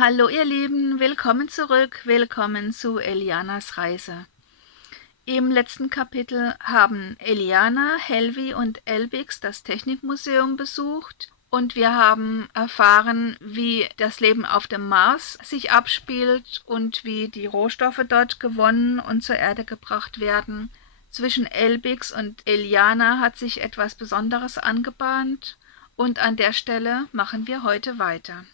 Hallo ihr Lieben, willkommen zurück, willkommen zu Elianas Reise. Im letzten Kapitel haben Eliana, Helvi und Elbix das Technikmuseum besucht und wir haben erfahren, wie das Leben auf dem Mars sich abspielt und wie die Rohstoffe dort gewonnen und zur Erde gebracht werden. Zwischen Elbix und Eliana hat sich etwas Besonderes angebahnt und an der Stelle machen wir heute weiter.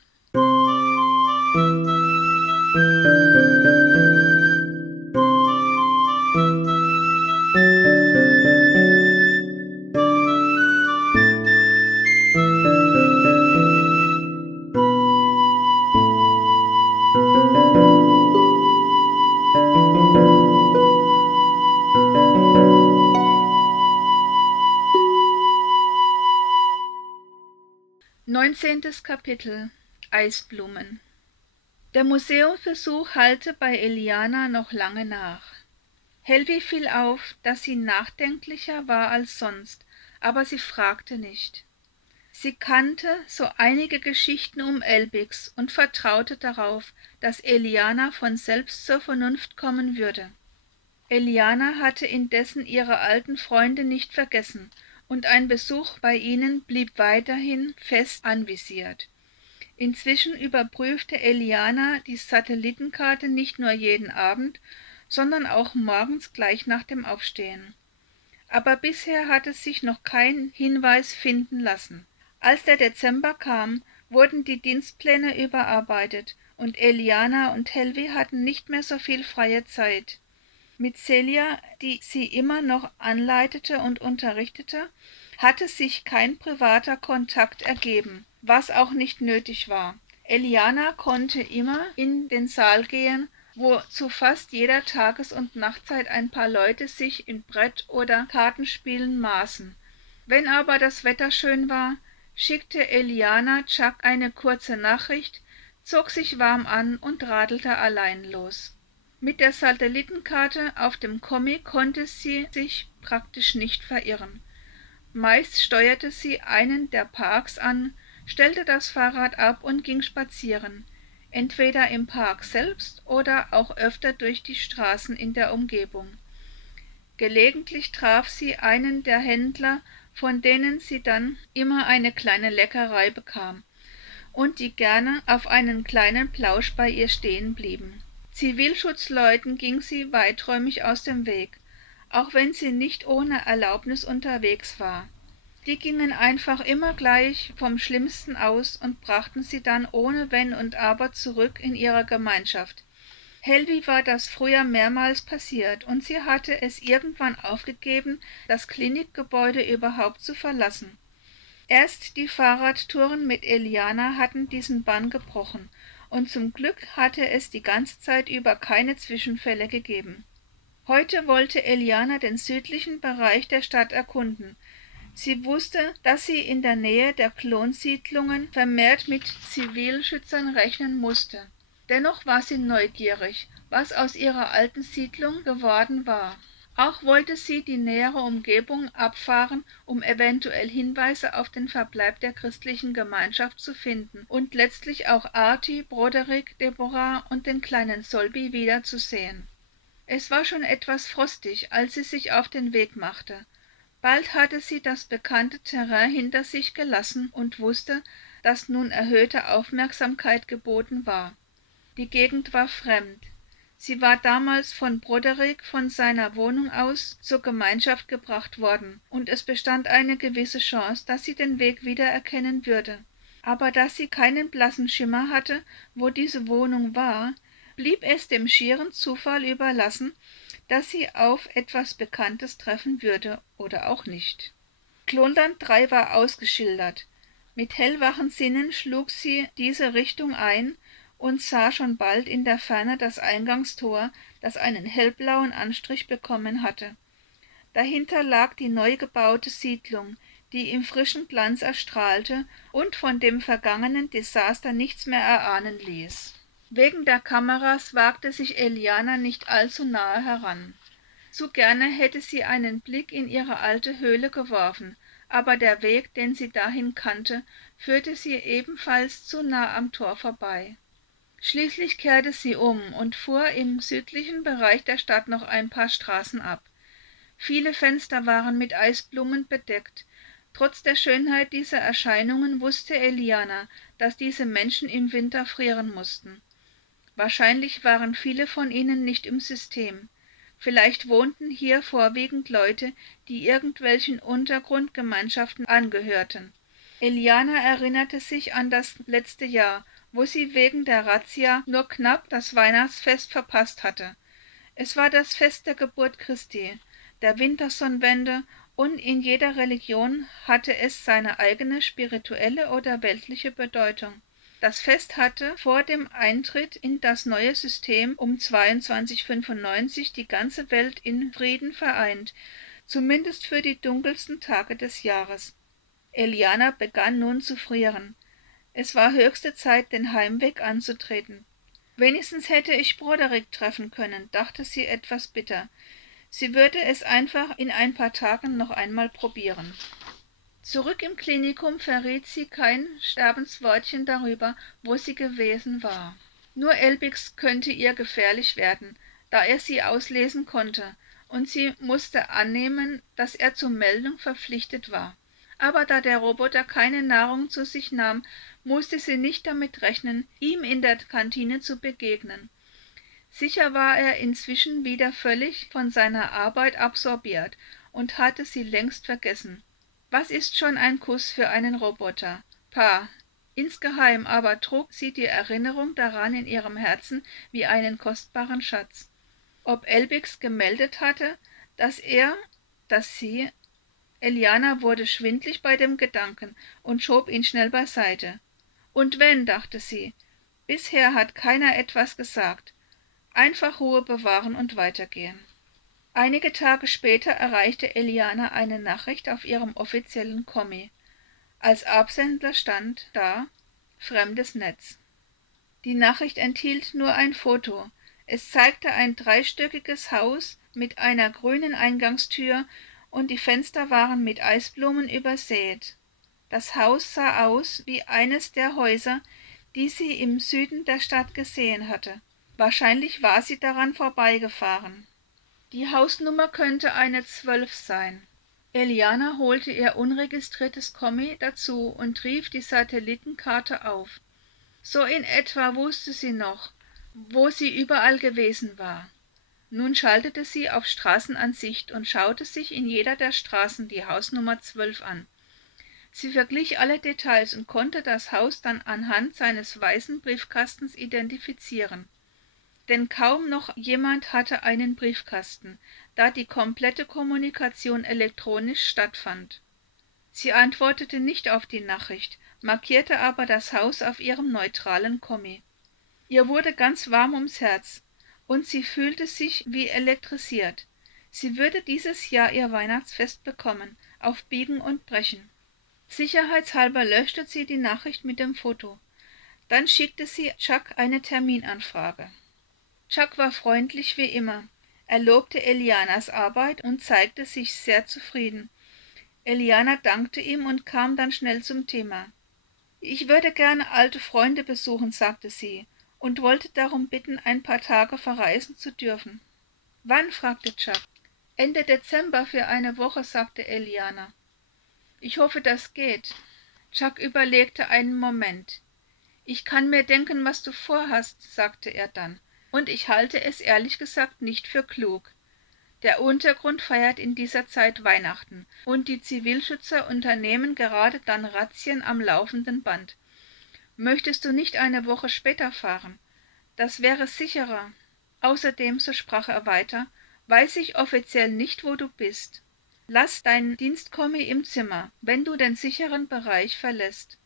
19. Kapitel Eisblumen. Der Museumsbesuch hallte bei Eliana noch lange nach. Helvi fiel auf, dass sie nachdenklicher war als sonst, aber sie fragte nicht. Sie kannte so einige Geschichten um Elbix und vertraute darauf, dass Eliana von selbst zur Vernunft kommen würde. Eliana hatte indessen ihre alten Freunde nicht vergessen, und ein Besuch bei ihnen blieb weiterhin fest anvisiert. Inzwischen überprüfte Eliana die Satellitenkarte nicht nur jeden Abend, sondern auch morgens gleich nach dem Aufstehen. Aber bisher hatte sich noch kein Hinweis finden lassen. Als der Dezember kam, wurden die Dienstpläne überarbeitet und Eliana und Helvi hatten nicht mehr so viel freie Zeit. Mit Celia, die sie immer noch anleitete und unterrichtete, hatte sich kein privater Kontakt ergeben, was auch nicht nötig war. Eliana konnte immer in den Saal gehen, wo zu fast jeder Tages- und Nachtzeit ein paar Leute sich in Brett- oder Kartenspielen maßen. Wenn aber das Wetter schön war, schickte Eliana Chuck eine kurze Nachricht, zog sich warm an und radelte allein los. Mit der Satellitenkarte auf dem Kommi konnte sie sich praktisch nicht verirren. Meist steuerte sie einen der Parks an, stellte das Fahrrad ab und ging spazieren, entweder im Park selbst oder auch öfter durch die Straßen in der Umgebung. Gelegentlich traf sie einen der Händler, von denen sie dann immer eine kleine Leckerei bekam und die gerne auf einen kleinen Plausch bei ihr stehen blieben. Zivilschutzleuten ging sie weiträumig aus dem Weg, auch wenn sie nicht ohne Erlaubnis unterwegs war. Die gingen einfach immer gleich vom Schlimmsten aus und brachten sie dann ohne Wenn und Aber zurück in ihre Gemeinschaft. Helvi war das früher mehrmals passiert und sie hatte es irgendwann aufgegeben, das Klinikgebäude überhaupt zu verlassen. Erst die Fahrradtouren mit Eliana hatten diesen Bann gebrochen, und zum Glück hatte es die ganze Zeit über keine Zwischenfälle gegeben. Heute wollte Eliana den südlichen Bereich der Stadt erkunden. Sie wusste, dass sie in der Nähe der Klonsiedlungen vermehrt mit Zivilschützern rechnen musste. Dennoch war sie neugierig, was aus ihrer alten Siedlung geworden war. Auch wollte sie die nähere Umgebung abfahren, um eventuell Hinweise auf den Verbleib der christlichen Gemeinschaft zu finden und letztlich auch Arti, Broderick, Deborah und den kleinen Solbi wiederzusehen. Es war schon etwas frostig, als sie sich auf den Weg machte. Bald hatte sie das bekannte Terrain hinter sich gelassen und wusste, dass nun erhöhte Aufmerksamkeit geboten war. Die Gegend war fremd. Sie war damals von Broderick von seiner Wohnung aus zur Gemeinschaft gebracht worden, und es bestand eine gewisse Chance, dass sie den Weg wiedererkennen würde. Aber da sie keinen blassen Schimmer hatte, wo diese Wohnung war, blieb es dem schieren Zufall überlassen, dass sie auf etwas Bekanntes treffen würde oder auch nicht. Klonland 3 war ausgeschildert. Mit hellwachen Sinnen schlug sie diese Richtung ein und sah schon bald in der Ferne das Eingangstor, das einen hellblauen Anstrich bekommen hatte. Dahinter lag die neu gebaute Siedlung, die im frischen Glanz erstrahlte und von dem vergangenen Desaster nichts mehr erahnen ließ. Wegen der Kameras wagte sich Eliana nicht allzu nahe heran. Zu gerne hätte sie einen Blick in ihre alte Höhle geworfen, aber der Weg, den sie dahin kannte, führte sie ebenfalls zu nah am Tor vorbei. Schließlich kehrte sie um und fuhr im südlichen Bereich der Stadt noch ein paar Straßen ab. Viele Fenster waren mit Eisblumen bedeckt. Trotz der Schönheit dieser Erscheinungen wusste Eliana, dass diese Menschen im Winter frieren mussten. Wahrscheinlich waren viele von ihnen nicht im System. Vielleicht wohnten hier vorwiegend Leute, die irgendwelchen Untergrundgemeinschaften angehörten. Eliana erinnerte sich an das letzte Jahr, wo sie wegen der Razzia nur knapp das Weihnachtsfest verpasst hatte. Es war das Fest der Geburt Christi, der Wintersonnenwende, und in jeder Religion hatte es seine eigene spirituelle oder weltliche Bedeutung. Das Fest hatte vor dem Eintritt in das neue System um 2295 die ganze Welt in Frieden vereint, zumindest für die dunkelsten Tage des Jahres. Eliana begann nun zu frieren. Es war höchste Zeit, den Heimweg anzutreten. Wenigstens hätte ich Broderick treffen können, dachte sie etwas bitter. Sie würde es einfach in ein paar Tagen noch einmal probieren. Zurück im Klinikum verriet sie kein Sterbenswörtchen darüber, wo sie gewesen war. Nur Elbix könnte ihr gefährlich werden, da er sie auslesen konnte, und sie musste annehmen, dass er zur Meldung verpflichtet war. Aber da der Roboter keine Nahrung zu sich nahm, musste sie nicht damit rechnen, ihm in der Kantine zu begegnen. Sicher war er inzwischen wieder völlig von seiner Arbeit absorbiert und hatte sie längst vergessen. Was ist schon ein Kuss für einen Roboter? Pah! Insgeheim aber trug sie die Erinnerung daran in ihrem Herzen wie einen kostbaren Schatz. Ob Elbix gemeldet hatte, dass sie... Eliana wurde schwindlig bei dem Gedanken und schob ihn schnell beiseite. Und wenn, dachte sie, bisher hat keiner etwas gesagt. Einfach Ruhe bewahren und weitergehen. Einige Tage später erreichte Eliana eine Nachricht auf ihrem offiziellen Kommi. Als Absender stand da »Fremdes Netz«. Die Nachricht enthielt nur ein Foto. Es zeigte ein dreistöckiges Haus mit einer grünen Eingangstür und die Fenster waren mit Eisblumen übersät. Das Haus sah aus wie eines der Häuser, die sie im Süden der Stadt gesehen hatte. Wahrscheinlich war sie daran vorbeigefahren. Die Hausnummer könnte eine 12 sein. Eliana holte ihr unregistriertes Kommi dazu und rief die Satellitenkarte auf. So in etwa wusste sie noch, wo sie überall gewesen war. Nun schaltete sie auf Straßenansicht und schaute sich in jeder der Straßen die Hausnummer 12 an. Sie verglich alle Details und konnte das Haus dann anhand seines weißen Briefkastens identifizieren. Denn kaum noch jemand hatte einen Briefkasten, da die komplette Kommunikation elektronisch stattfand. Sie antwortete nicht auf die Nachricht, markierte aber das Haus auf ihrem neutralen Kommi. Ihr wurde ganz warm ums Herz, und sie fühlte sich wie elektrisiert. Sie würde dieses Jahr ihr Weihnachtsfest bekommen, auf Biegen und Brechen. Sicherheitshalber löschte sie die Nachricht mit dem Foto. Dann schickte sie Chuck eine Terminanfrage. Chuck war freundlich wie immer. Er lobte Elianas Arbeit und zeigte sich sehr zufrieden. Eliana dankte ihm und kam dann schnell zum Thema. »Ich würde gerne alte Freunde besuchen«, sagte sie, und wollte darum bitten, ein paar Tage verreisen zu dürfen. »Wann?« fragte Chuck. »Ende Dezember für eine Woche«, sagte Eliana. »Ich hoffe, das geht.« Chuck überlegte einen Moment. »Ich kann mir denken, was du vorhast«, sagte er dann. »Und ich halte es ehrlich gesagt nicht für klug. Der Untergrund feiert in dieser Zeit Weihnachten und die Zivilschützer unternehmen gerade dann Razzien am laufenden Band. Möchtest du nicht eine Woche später fahren? Das wäre sicherer. Außerdem, so sprach er weiter, weiß ich offiziell nicht, wo du bist. Lass dein Dienstkommi im Zimmer, wenn du den sicheren Bereich verlässt.«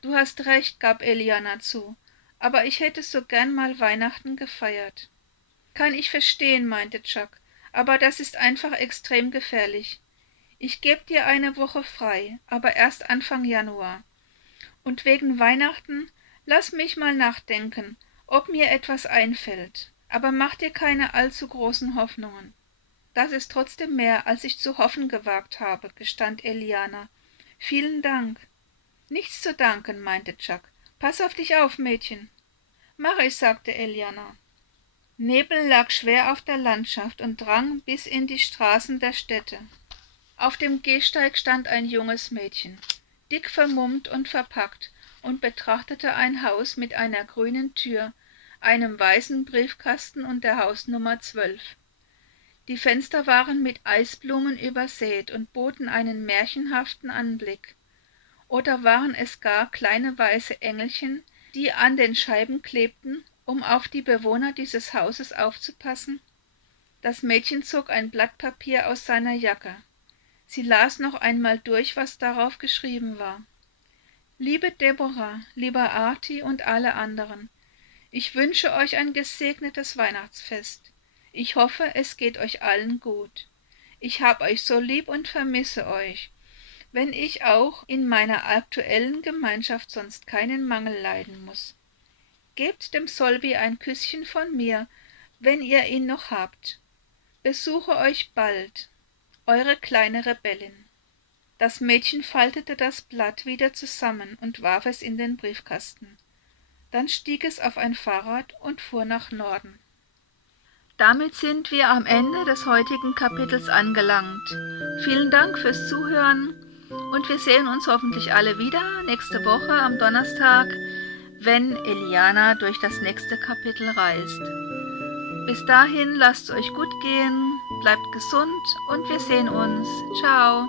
»Du hast recht«, gab Eliana zu, »aber ich hätte so gern mal Weihnachten gefeiert.« »Kann ich verstehen«, meinte Chuck, »aber das ist einfach extrem gefährlich. Ich gebe dir eine Woche frei, aber erst Anfang Januar. Und wegen Weihnachten, lass mich mal nachdenken, ob mir etwas einfällt. Aber mach dir keine allzu großen Hoffnungen.« »Das ist trotzdem mehr, als ich zu hoffen gewagt habe«, gestand Eliana. »Vielen Dank.« »Nichts zu danken«, meinte Chuck. »Pass auf dich auf, Mädchen.« Mach ich, sagte Eliana. Nebel lag schwer auf der Landschaft und drang bis in die Straßen der Städte. Auf dem Gehsteig stand ein junges Mädchen, dick vermummt und verpackt, und betrachtete ein Haus mit einer grünen Tür, einem weißen Briefkasten und der Hausnummer 12. Die Fenster waren mit Eisblumen übersät und boten einen märchenhaften Anblick. Oder waren es gar kleine weiße Engelchen, die an den Scheiben klebten, um auf die Bewohner dieses Hauses aufzupassen? Das Mädchen zog ein Blatt Papier aus seiner Jacke. Sie las noch einmal durch, was darauf geschrieben war. Liebe Deborah, lieber Arti und alle anderen, ich wünsche euch ein gesegnetes Weihnachtsfest. Ich hoffe, es geht euch allen gut. Ich hab euch so lieb und vermisse euch, wenn ich auch in meiner aktuellen Gemeinschaft sonst keinen Mangel leiden muss. Gebt dem Solvi ein Küsschen von mir, wenn ihr ihn noch habt. Besuche euch bald, eure kleine Rebellin. Das Mädchen faltete das Blatt wieder zusammen und warf es in den Briefkasten. Dann stieg es auf ein Fahrrad und fuhr nach Norden. Damit sind wir am Ende des heutigen Kapitels angelangt. Vielen Dank fürs Zuhören und wir sehen uns hoffentlich alle wieder nächste Woche am Donnerstag, wenn Eliana durch das nächste Kapitel reist. Bis dahin lasst es euch gut gehen, bleibt gesund und wir sehen uns. Ciao!